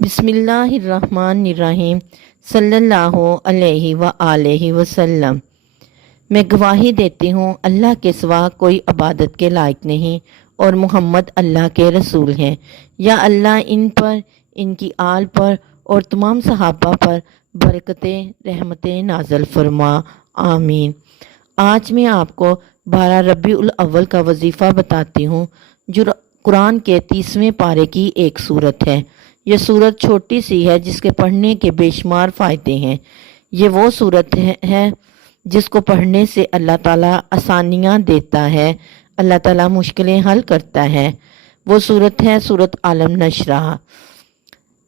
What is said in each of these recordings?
بسم اللہ الرحمن الرحیم صلی اللہ علیہ وآلہ وسلم۔ میں گواہی دیتی ہوں اللہ کے سوا کوئی عبادت کے لائق نہیں اور محمد اللہ کے رسول ہیں۔ یا اللہ ان پر، ان کی آل پر اور تمام صحابہ پر برکتیں رحمتیں نازل فرما، آمین۔ آج میں آپ کو 12 ربیع الاول کا وظیفہ بتاتی ہوں جو قرآن کے 30ویں پارے کی ایک سورت ہے۔ یہ سورت چھوٹی سی ہے جس کے پڑھنے کے بے شمار فائدے ہیں۔ یہ وہ سورت ہے جس کو پڑھنے سے اللہ تعالیٰ آسانیاں دیتا ہے، اللہ تعالیٰ مشکلیں حل کرتا ہے۔ وہ سورت ہے سورت عالم نشرح۔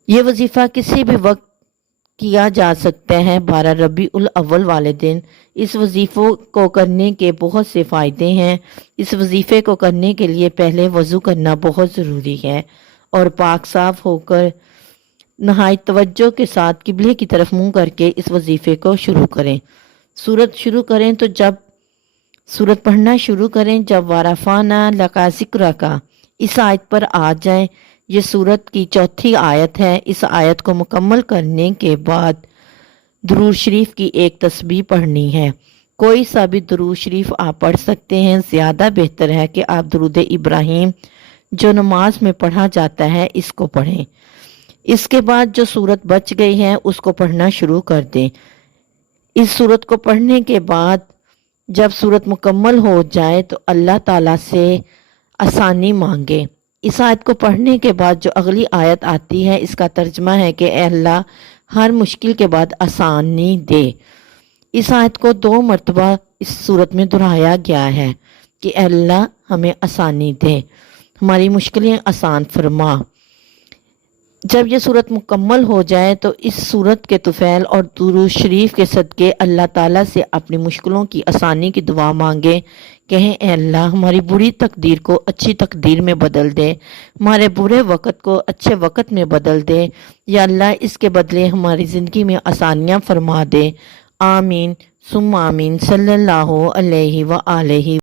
یہ وظیفہ کسی بھی وقت کیا جا سکتا ہے 12 ربیع الاول والے دن۔ اس وظیفے کو کرنے کے بہت سے فائدے ہیں۔ اس وظیفے کو کرنے کے لیے پہلے وضو کرنا بہت ضروری ہے اور پاک صاف ہو کر نہایت توجہ کے ساتھ قبلے کی طرف منہ کر کے اس وظیفے کو شروع کریں۔ سورت پڑھنا شروع کریں جب وَرَفَعْنَا لَكَ ذِكْرَكَ اس آیت پر آ جائیں۔ یہ سورت کی چوتھی آیت ہے۔ اس آیت کو مکمل کرنے کے بعد درود شریف کی ایک تسبیح پڑھنی ہے۔ کوئی سا بھی درود شریف آپ پڑھ سکتے ہیں، زیادہ بہتر ہے کہ آپ درود ابراہیم جو نماز میں پڑھا جاتا ہے اس کو پڑھیں۔ اس کے بعد جو سورت بچ گئی ہے اس کو پڑھنا شروع کر دیں۔ اس سورت کو پڑھنے کے بعد جب سورت مکمل ہو جائے تو اللہ تعالیٰ سے آسانی مانگے۔ اس آیت کو پڑھنے کے بعد جو اگلی آیت آتی ہے اس کا ترجمہ ہے کہ اے اللہ ہر مشکل کے بعد آسانی دے۔ اس آیت کو 2 مرتبہ اس سورت میں دہرایا گیا ہے کہ اے اللہ ہمیں آسانی دے، ہماری مشکلیں آسان فرما۔ جب یہ سورت مکمل ہو جائے تو اس سورت کے طفیل اور درود شریف کے صدقے اللہ تعالیٰ سے اپنی مشکلوں کی آسانی کی دعا مانگے۔ کہیں اے اللہ ہماری بری تقدیر کو اچھی تقدیر میں بدل دے، ہمارے برے وقت کو اچھے وقت میں بدل دے، یا اللہ اس کے بدلے ہماری زندگی میں آسانیاں فرما دے، آمین ثم آمین۔ صلی اللہ علیہ وآلہ